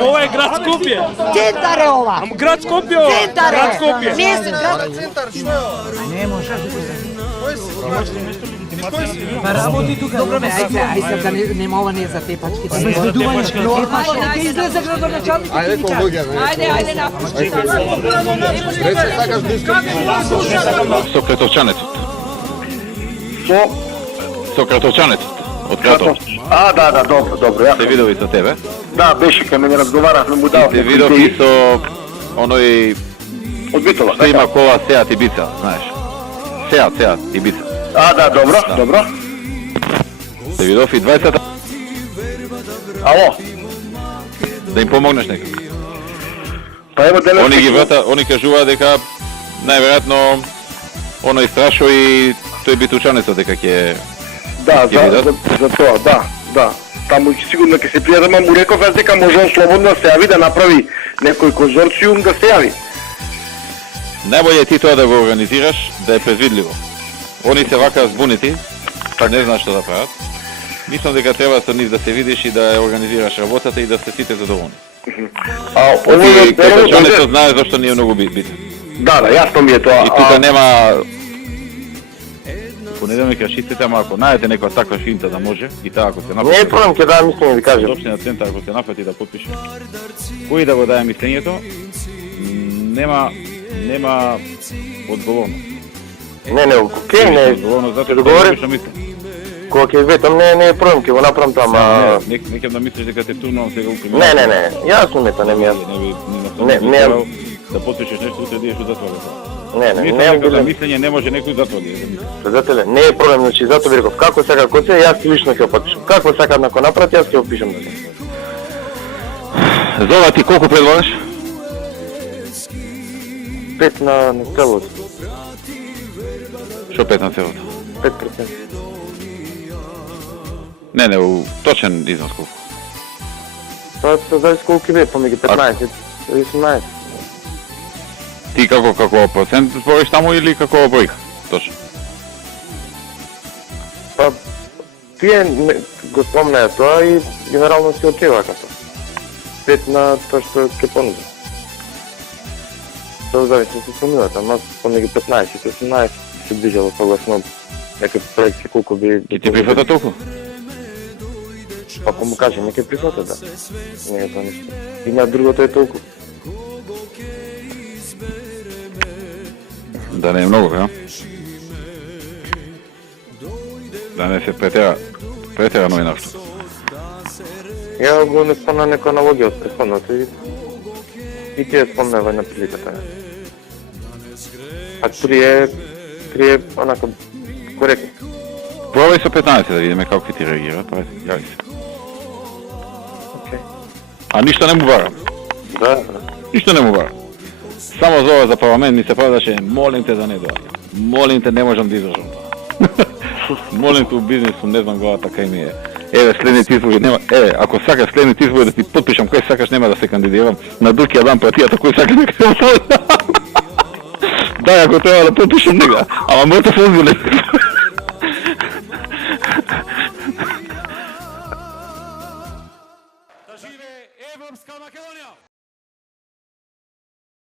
Ова е град Скопје. Центар е ова. Град Скопје. Центар е. Град Скопје. Месец град. Не може. Па работи тука. Добро ме, ајде да нема ова не е за тепачки. Нормално излезе градоначалник. Ајде колуѓе. Ајде напушти. Со Кретовчанецот. Со Кретовчанецот. Од Кратов. Да, добро, ја. Се видови со тебе. Да, беше кај мене разговаравме, му дав. Се видови со оној од Битола, што има кола Сеат Ибица, знаеш. Сеат Ибица. Да, добро. Се видов и 20. Ало. Да им помогнеш некако. Па ево денес. Они кажуваат дека најверојатно оној Страшо и тој Битучанецот дека ќе за тоа, да. Таму сигурно ќе се пријде, ама му реков аз дека може он слободно да се јави, да направи некој конзорциум да се јави. Најбоље ти тоа да го организираш, да е предвидливо. Они се вака збунети, па не знаат што да прават. Мислам дека треба со нив да се видиш и да ја организираш работата и да сте сите задоволни. Овој Кретовчанецот знае зашто не е многу битен. Да, јасно ми е тоа. И тука нема понеделник шистите, ама ако најдете некоја таква шинта да може и таа ако се нафати. Не е проблем, ќе дадам мислење да кажем. Општина центар ако се нафати да потпише. Кој да го даде мислењето, нема одговорност. Не, окей, не. Одговорност затоа Ќе договорим. што мислам. Кога ќе ветам, не е проблем, ќе го направам тоа, ама... Не ќе да мислиш дека те турнувам сега укри. Не, јасно ми е тоа, не ми е. Не, да потпишеш нешто, утре диеш у затвор. Не, Мислам дека за мислење не може некој затвор да мисли. Председателе, не е проблем, значи затоа ви реков, како сака кој се, јас лично ќе потпишам. Како сака нако направи, јас ќе опишам. Зова ти колку предлагаш? 5 на целото. Што 5 на целото? 5%. Не, точен износ колку? Тоа зависи колку ќе помеѓу 15 и 18. Ти како процент збориш таму или како бројка? Точно. Па, тие го спомнеа тоа и генерално се очекува како. 5 на тоа што ќе понуди. Тоа зависи се сумилата, ама помеѓу 15 и 18 се движало согласно некој проекти колку би... И ти прифата толку? Па ако му каже, нека прифата, да. Не е тоа нешто. И на другото е толку. Да не е многу, ја? Да не се претера новинарството. Ја го не спомна некоја аналогија од предходното и тие спомнава на приликата. А три е онако коректно. Пробај со 15 да видиме како ти реагира, тоа јави се. Океј. А ништо не му барам. Да. Ништо не му барам. Само за ова за парламент ми се правдаше, молим те да не доаѓа. Молим те, не можам да издржам тоа. Молим те у бизнису, не знам главата кај ми е. Еве следните избори нема. Ако сакаш следните избори да ти потпишам кој сакаш, нема да се кандидирам. На друг ја дам партијата кој сакаш нека ја остави. Да, ако треба да потпишам нега, ама мртов озбилен.